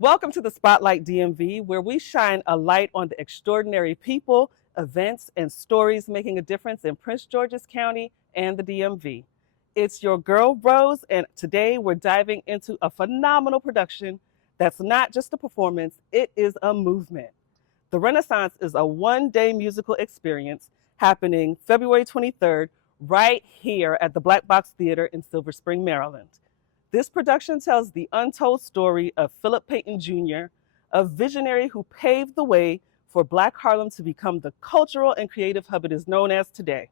Welcome to the Spotlight DMV, where we shine a light on the extraordinary people, events, and stories making a difference in Prince George's County and the DMV. It's your girl, Rose, and today we're diving into a phenomenal production that's not just a performance, it is a movement. The Renaissance is a one-day musical experience happening February 23rd right here at the Black Box Theater in Silver Spring, Maryland. This production tells the untold story of Philip Peyton Jr., a visionary who paved the way for Black Harlem to become the cultural and creative hub it is known as today.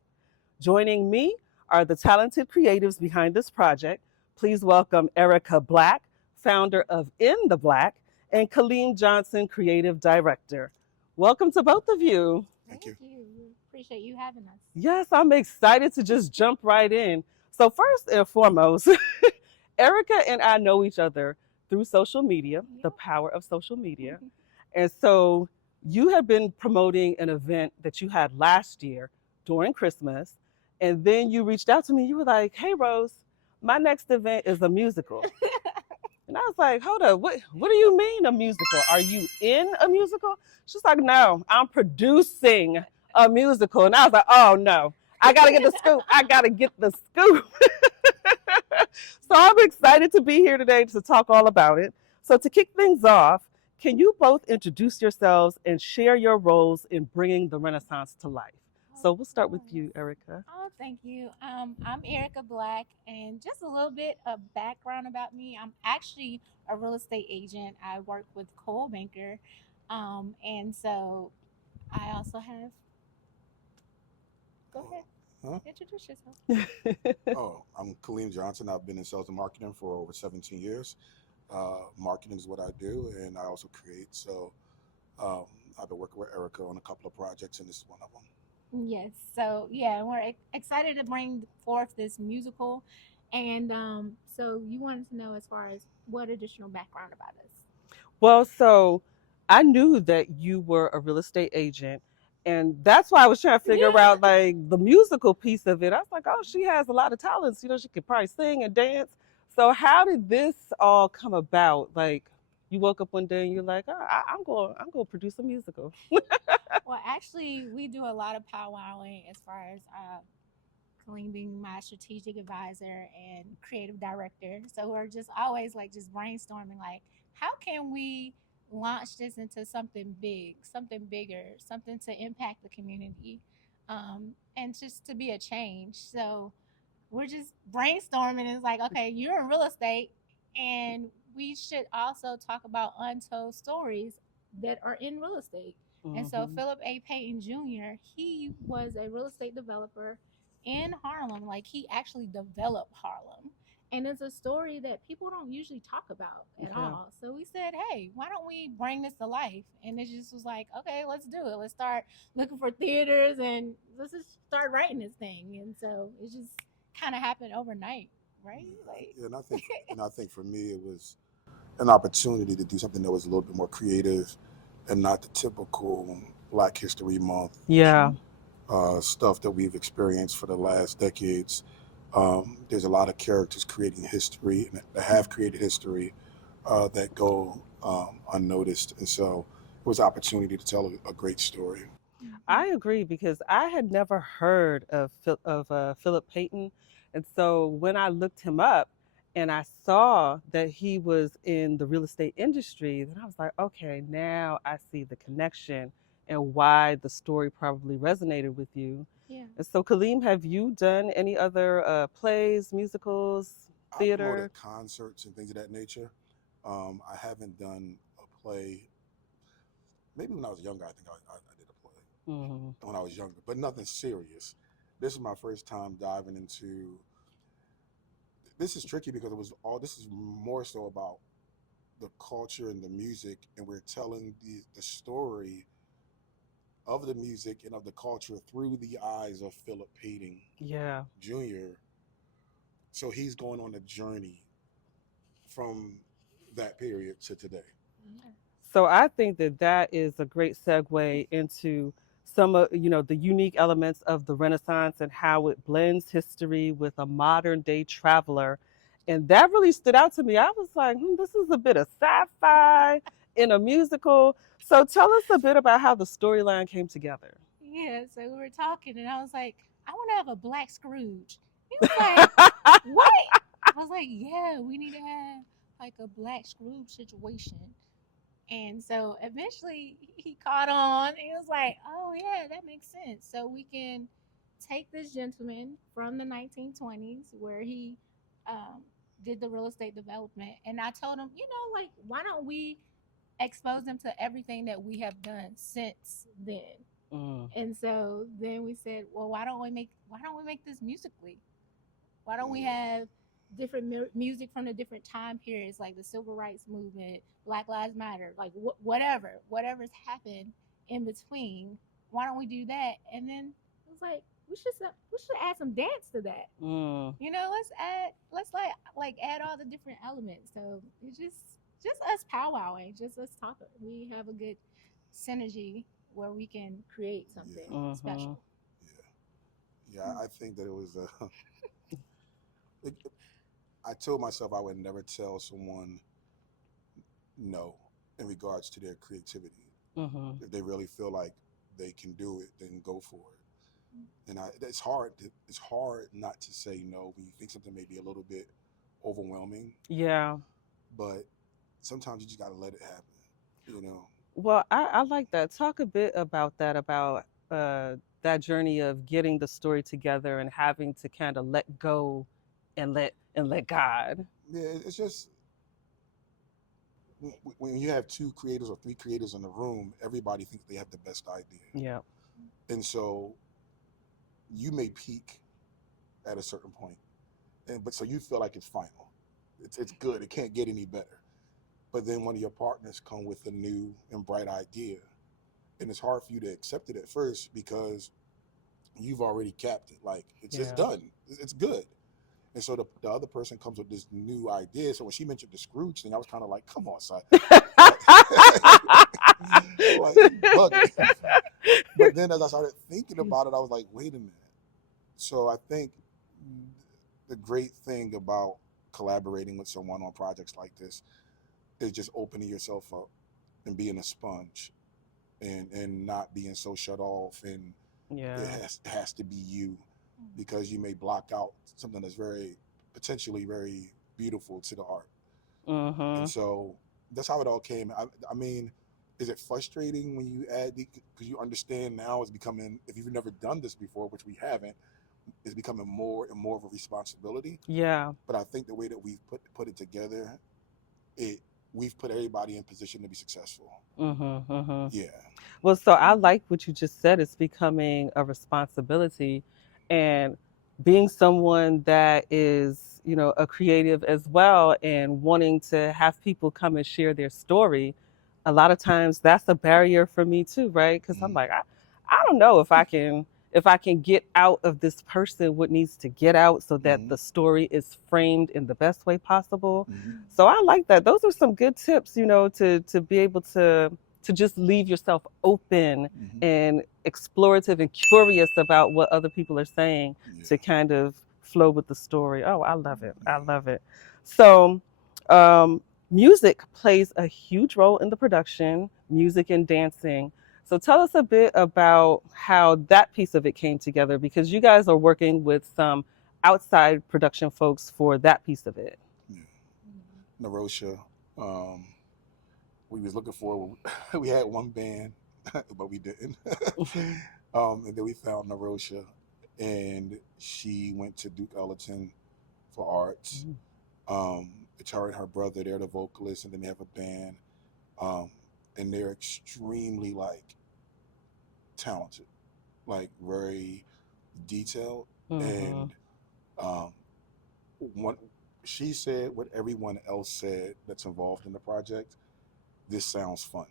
Joining me are the talented creatives behind this project. Please welcome Ericka Black, founder of In the Black, and Kalim Johnson, creative director. Welcome to both of you. Thank you. We appreciate you having us. Yes, I'm excited to just jump right in. So first and foremost, Ericka and I know each other through social media, the power of social media. And so you have been promoting an event that you had last year during Christmas. And then you reached out to me. You were like, hey, Rose, my next event is a musical. And I was like, hold up, what do you mean a musical? Are you in a musical? She's like, no, I'm producing a musical. And I was like, oh no, I gotta get the scoop. I gotta get the scoop. So I'm excited to be here today to talk all about it. So to kick things off, can you both introduce yourselves and share your roles in bringing the Renaissance to life? So we'll start with you, Ericka. Oh, thank you. I'm Ericka Black, and just a little bit of background about me. I'm actually a real estate agent. I work with Coldwell Banker, and so I also have. Go ahead. Huh? Introduce yourself. Oh, I'm Kalim Johnson. I've been in sales and marketing for over 17 years. Marketing is what I do, and I also create. So I've been working with Ericka on a couple of projects, and this is one of them. Yes. So yeah, we're excited to bring forth this musical, and so you wanted to know as far as what additional background about us. Well, so I knew that you were a real estate agent. And that's why I was trying to figure out like the musical piece of it. I was like, oh, she has a lot of talents. You know, she could probably sing and dance. So how did this all come about? Like, you woke up one day and you're like, oh, I'm going to produce a musical. Well, actually, we do a lot of powwowing as far as Colleen being my strategic advisor and creative director. So we're just always like just brainstorming, like, how can we launch this into something big, something bigger, something to impact the community, and just to be a change. So we're just brainstorming. It's like, okay, you're in real estate, and we should also talk about untold stories that are in real estate. And so Philip A. Peyton Jr., he was a real estate developer in Harlem. Like he actually developed Harlem. And it's a story that people don't usually talk about at all. So we said, hey, why don't we bring this to life? And it just was like, okay, let's do it. Let's start looking for theaters and let's just start writing this thing. And so it just kind of happened overnight, right? Like, Yeah, and I think for me it was an opportunity to do something that was a little bit more creative and not the typical Black History Month stuff that we've experienced for the last decades. There's a lot of characters creating history that have created history that go unnoticed, and so it was an opportunity to tell a great story. I agree because I had never heard of Philip Payton, and so when I looked him up and I saw that he was in the real estate industry, then I was like, okay, now I see the connection and why the story probably resonated with you. Yeah. And so, Kalim, have you done any other plays, musicals, I theater? promoted concerts and things of that nature. I haven't done a play. Maybe when I was younger, I think I did a play when I was younger, but nothing serious. This is my first time diving into. This is tricky because this is more so about the culture and the music, and we're telling the story of the music and of the culture through the eyes of Philip Peyton Jr. So he's going on a journey from that period to today. So I think that that is a great segue into some of the unique elements of the Renaissance and how it blends history with a modern day traveler. And that really stood out to me. I was like, this is a bit of sci-fi, in a musical. So tell us a bit about how the storyline came together. Yeah, so we were talking, and I was like, I want to have a Black Scrooge. He was like, what? I was like, yeah, we need to have like a Black Scrooge situation. And so eventually he caught on. He was like, oh, yeah, that makes sense. So we can take this gentleman from the 1920s where he um, did the real estate development. And I told him, like, why don't we expose them to everything that we have done since then? And so then we said, well, why don't we make this musically? Why don't we have different music from the different time periods, like the civil rights movement, Black Lives Matter, like whatever's happened in between? Why don't we do that? And then it was like we should add some dance to that. Let's add all the different elements. So it's just us powwowing, just us talking. We have a good synergy where we can create something special. Yeah, I think that it was it, I told myself I would never tell someone no in regards to their creativity. If they really feel like they can do it, then go for it. And it's hard. It's hard not to say no when you think something may be a little bit overwhelming. Yeah. But sometimes you just got to let it happen. Well, I like that. Talk a bit about that, about that journey of getting the story together and having to kind of let go and let God. Yeah, it's just when you have two creators or three creators in the room, everybody thinks they have the best idea. Yeah. And so you may peak at a certain point, but so you feel like it's final. It's good. It can't get any better. But then one of your partners come with a new and bright idea, and it's hard for you to accept it at first because you've already capped it. Like it's done. It's good. And so the other person comes with this new idea. So when she mentioned the Scrooge thing, I was kind of like, come on, son. Like, bugging. But then as I started thinking about it, I was like, wait a minute. So I think the great thing about collaborating with someone on projects like this is just opening yourself up and being a sponge and not being so shut off, and it has to be you, because you may block out something that's potentially very beautiful to the art. And so that's how it all came. I mean, is it frustrating when you add, because you understand now it's becoming, if you've never done this before, which we haven't, it's becoming more and more of a responsibility. Yeah. But I think the way that we've put it together, we've put everybody in position to be successful. Yeah. Well, so I like what you just said. It's becoming a responsibility, and being someone that is, a creative as well, and wanting to have people come and share their story. A lot of times that's a barrier for me too, right? Because I'm like, I don't know if I can get out of this person what needs to get out so that the story is framed in the best way possible. So I like that. Those are some good tips, to be able to just leave yourself open and explorative and curious about what other people are saying to kind of flow with the story. Oh, I love it. I love it. So music plays a huge role in the production, music and dancing. So tell us a bit about how that piece of it came together, because you guys are working with some outside production folks for that piece of it. Narosha, we was looking for, we had one band, but we didn't. And then we found Narosha, and she went to Duke Ellington for arts. It's her and her brother, they're the vocalists, and then they have a band. And they're extremely talented, very detailed. And she said what everyone else said that's involved in the project, this sounds fun.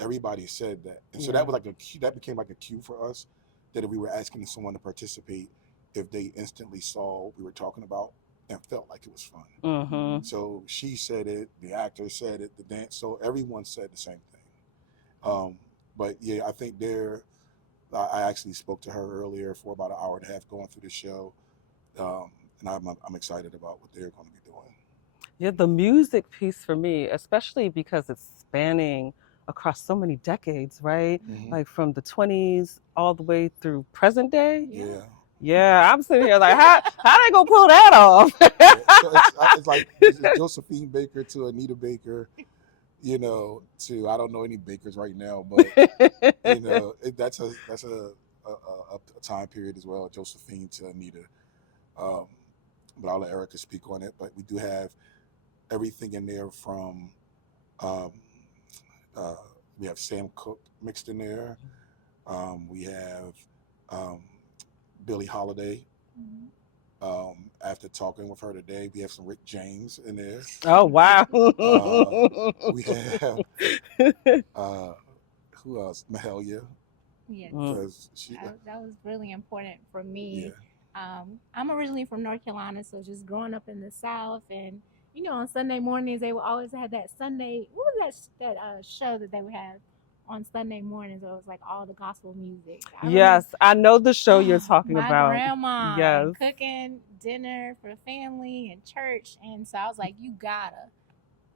Everybody said that. And so that was that became like a cue for us, that if we were asking someone to participate, if they instantly saw what we were talking about and felt like it was fun. So she said it, the actor said it, the dance, so everyone said the same thing. But yeah, I think I actually spoke to her earlier for about an hour and a half going through the show. And I'm excited about what they're going to be doing. Yeah, the music piece for me, especially because it's spanning across so many decades, right? Mm-hmm. Like from the 20s all the way through present day. Yeah. Yeah, I'm sitting here like, how they gonna pull that off? Yeah. So it's like it's Josephine Baker to Anita Baker, to I don't know any bakers right now, but that's a time period as well. Josephine to Anita, um, but I'll let Ericka speak on it. But we do have everything in there from um, uh, we have Sam Cooke mixed in there. We have um, Billie Holiday. After talking with her today, we have some Rick James in there. Oh wow. We have who else? Mahalia. Yes. Because that was really important for me. Yeah. I'm originally from North Carolina, so just growing up in the South, and on Sunday mornings they would always have that Sunday. What was that show that they would have on Sunday mornings? Where it was like all the gospel music. Yes, I know the show you're talking my about. grandma Yes. cooking dinner for family and church, and so I was like, you gotta.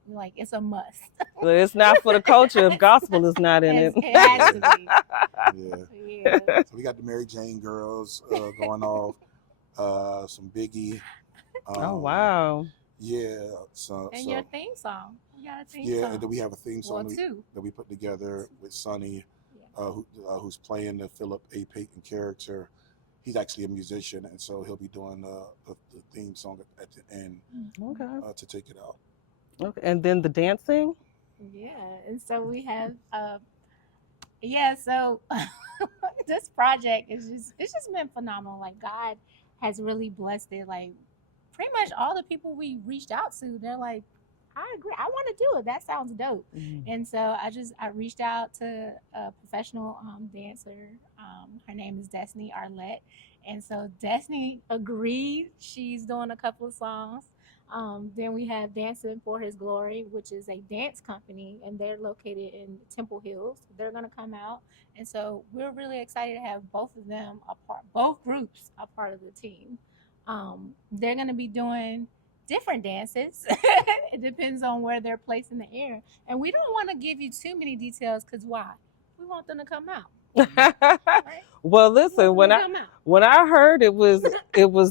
Like, it's a must. But it's not for the culture if gospel is not in it. It has to be. Yeah. So we got the Mary Jane girls going off. Some Biggie. Oh wow. Yeah. So your theme song. We got a theme song. Yeah, and then we have a theme song that we put together with Sonny, who's playing the Philip A. Peyton character. He's actually a musician, and so he'll be doing the theme song at the end to take it out. Okay, and then the dancing. Yeah, and so we have so this project it's just been phenomenal. Like, God has really blessed it. Like, pretty much all the people we reached out to, they're like, I agree, I want to do it, that sounds dope. And so I reached out to a professional dancer. Her name is Destiny Arlette, and so Destiny agreed. She's doing a couple of songs. Then we have Dancing for His Glory, which is a dance company, and they're located in Temple Hills. They're going to come out. And so we're really excited to have both of them both groups a part of the team. They're going to be doing different dances. It depends on where they're placed in the air. And we don't want to give you too many details, because why? We want them to come out. Right? Well, listen, when I heard it was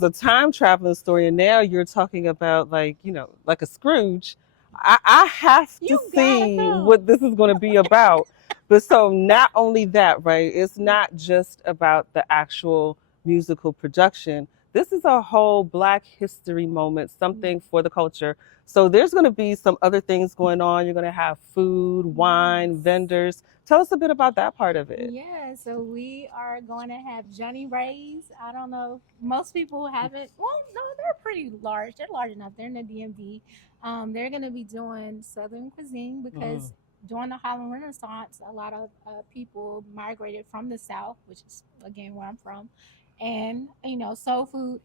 a time traveling story, and now you're talking about like a Scrooge, I have to see what this is going to be about. But so not only that, right? It's not just about the actual musical production. This is a whole Black history moment, something for the culture. So there's going to be some other things going on. You're going to have food, wine, vendors. Tell us a bit about that part of it. Yeah, so we are going to have Johnny Ray's. I don't know, most people haven't. Well, no, they're pretty large. They're large enough. They're in the DMV. They're going to be doing Southern cuisine because during the Harlem Renaissance, a lot of people migrated from the South, which is, again, where I'm from. And soul food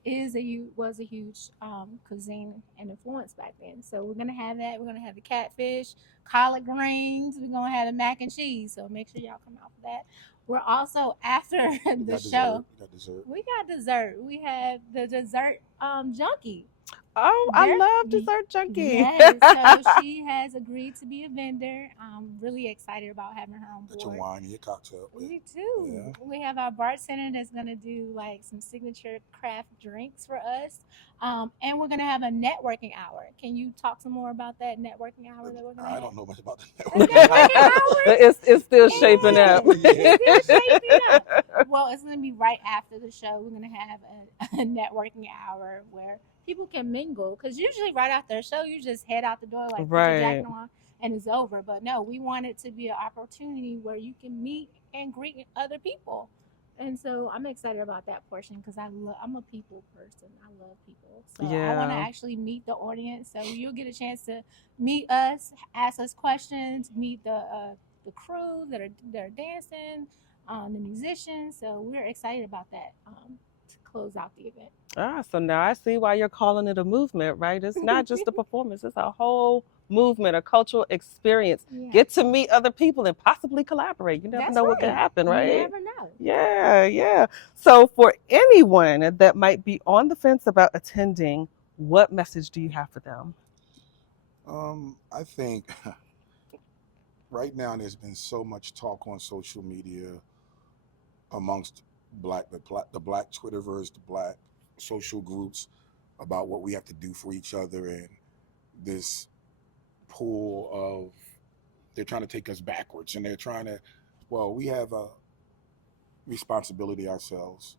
was a huge cuisine and influence back then. So we're gonna have that. We're gonna have the catfish, collard greens. We're gonna have the mac and cheese. So make sure y'all come out for that. We're also, after the show, we got dessert. We have the dessert junkie. Oh, I love Dessert Junkie. Yes, so she has agreed to be a vendor. I'm really excited about having her on board. Get your wine and your cocktail. Me too. Yeah. We have our bartender that's going to do like some signature craft drinks for us. And we're going to have a networking hour. Can you talk some more about that networking hour that we're going to have? I don't know much about the networking hour. It's still shaping up. It's still shaping up. Well, it's going to be right after the show. We're going to have a networking hour where people can mingle, because usually right after a show you just head out the door, like put your jacket on and it's over. But no, we want it to be an opportunity where you can meet and greet other people. And so I'm excited about that portion, because I'm a people person. I love people, so I want to actually meet the audience. So you'll get a chance to meet us, ask us questions, meet the crew that are dancing, the musicians. So we're excited about that. Close out the event. So now I see why you're calling it a movement, right? It's not just a performance, it's a whole movement, a cultural experience. Yeah. Get to meet other people and possibly collaborate. You never know what can happen, right? You never know. Yeah. So for anyone that might be on the fence about attending, what message do you have for them? I think right now there's been so much talk on social media amongst the black Twitterverse, the black social groups about what we have to do for each other, and this pool of they're trying to take us backwards, and they're trying to. Well, we have a responsibility ourselves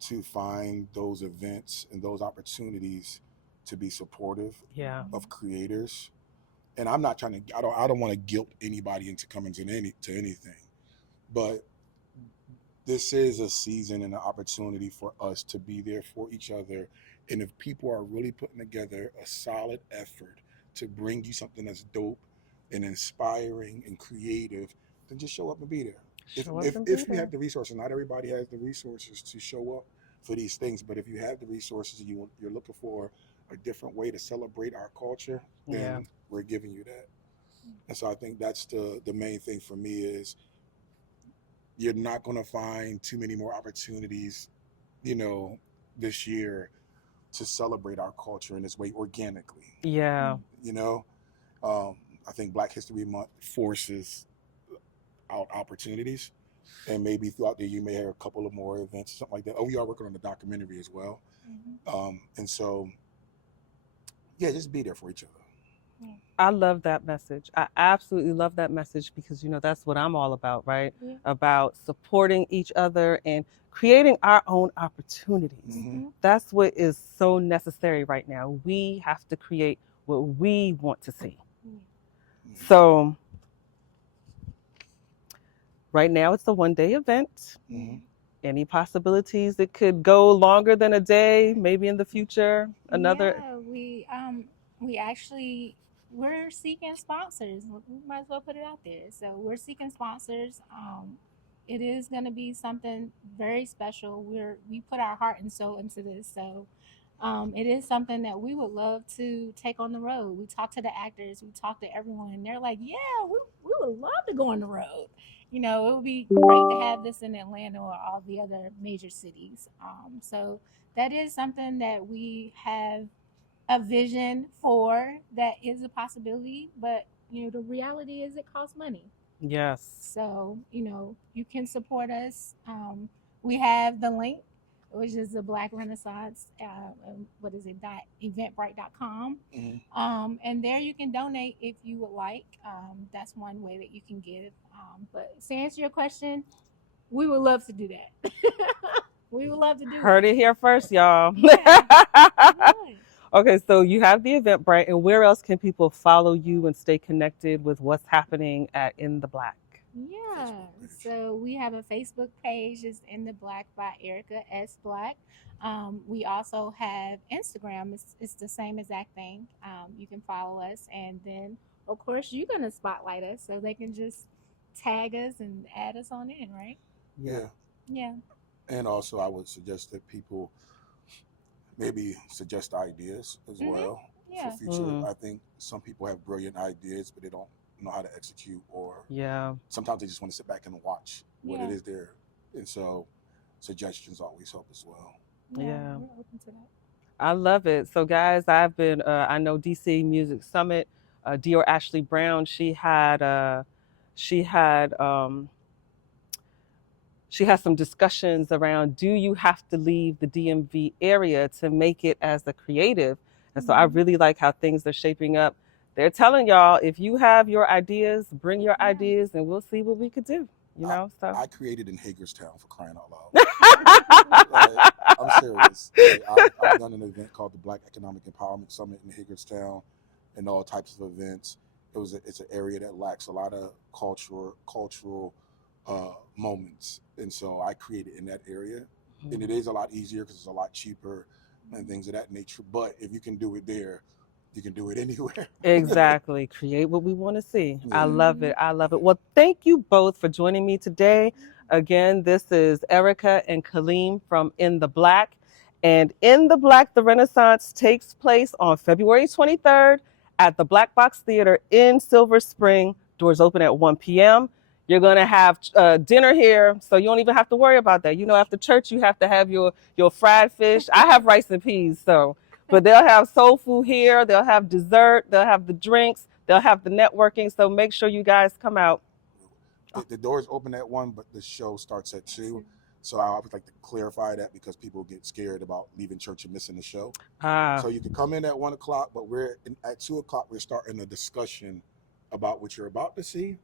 to find those events and those opportunities to be supportive of creators. And I'm not trying to. I don't want to guilt anybody into coming to anything, but this is a season and an opportunity for us to be there for each other. And if people are really putting together a solid effort to bring you something that's dope and inspiring and creative, then just show up and be there. If you have the resources, not everybody has the resources to show up for these things, but if you have the resources and you're looking for a different way to celebrate our culture, then we're giving you that. And so I think that's the main thing for me is you're not going to find too many more opportunities, this year to celebrate our culture in this way organically. Yeah. I think Black History Month forces out opportunities, and maybe throughout the year you may have a couple of more events, something like that. Oh, we are working on the documentary as well. And so, just be there for each other. I love that message. I absolutely love that message because, that's what I'm all about, right? Yeah. About supporting each other and creating our own opportunities. That's what is so necessary right now. We have to create what we want to see. So right now it's a one-day event. Any possibilities it could go longer than a day, maybe in the future? We're seeking sponsors. We might as well put it out there. So we're seeking sponsors. It is going to be something very special. We put our heart and soul into this. So it is something that we would love to take on the road. We talk to the actors. We talk to everyone. And they're like, yeah, we would love to go on the road. It would be great to have this in Atlanta or all the other major cities. So that is something that we have a vision for, that is a possibility, but the reality is it costs money. Yes. So you can support us. We have the link, which is the Black Renaissance. Eventbrite.com. And there you can donate if you would like. That's one way that you can give. But to answer your question, we would love to do that. We would love to do. Heard it here first, y'all. Okay, so you have the Eventbrite, and where else can people follow you and stay connected with what's happening at In the Black? Yeah, so we have a Facebook page, it's In the Black by Ericka S. Black. We also have Instagram, it's the same exact thing. You can follow us, and then, of course, you're going to spotlight us, so they can just tag us and add us on in, right? Yeah. And also, I would suggest that people maybe suggest ideas as well for future. I think some people have brilliant ideas, but they don't know how to execute, or sometimes they just want to sit back and watch what it is there. And so suggestions always help as well. Yeah, we're open to that. I love it. So guys, I've been, I know DC Music Summit, Dior Ashley Brown, she had some discussions around, do you have to leave the DMV area to make it as a creative? And so I really like how things are shaping up. They're telling y'all, if you have your ideas, bring your ideas, and we'll see what we could do. So I created in Hagerstown, for crying out loud. I'm serious. I've done an event called the Black Economic Empowerment Summit in Hagerstown, and all types of events. It's an area that lacks a lot of cultural moments, and so I created in that area. And it is a lot easier because it's a lot cheaper and things of that nature. But if you can do it there, you can do it anywhere. Exactly. Create what we want to see. I love it. Well, thank you both for joining me today. Again, this is Ericka and Kalim from In the Black. And In the Black, the Renaissance takes place on February 23rd at the Black Box Theater in Silver Spring. Doors open at 1 p.m. You're going to have dinner here, so you don't even have to worry about that. After church, you have to have your fried fish. I have rice and peas, so But they'll have soul food here. They'll have dessert. They'll have the drinks. They'll have the networking. So make sure you guys come out. The doors open at 1, but the show starts at 2. So I would like to clarify that because people get scared about leaving church and missing the show. So you can come in at 1 o'clock, but at 2 o'clock, we're starting a discussion about what you're about to see.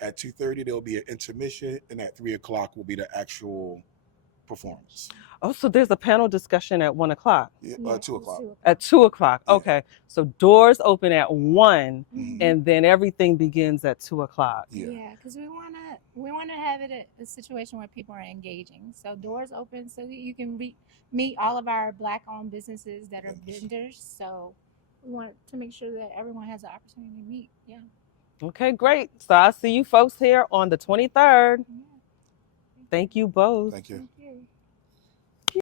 At 2:30, there'll be an intermission, and at 3 o'clock will be the actual performance. Oh, so there's a panel discussion at 1 o'clock? Yeah, 2 o'clock. At 2 o'clock, Yeah. okay. So doors open at 1, and then everything begins at 2 o'clock. Yeah, because we wanna have it a situation where people are engaging. So doors open so that you can meet all of our Black-owned businesses that are vendors. So we want to make sure that everyone has the opportunity to meet. Yeah. Okay, great. So I'll see you folks here on the 23rd. Yeah. Thank you both. Thank you. Thank you.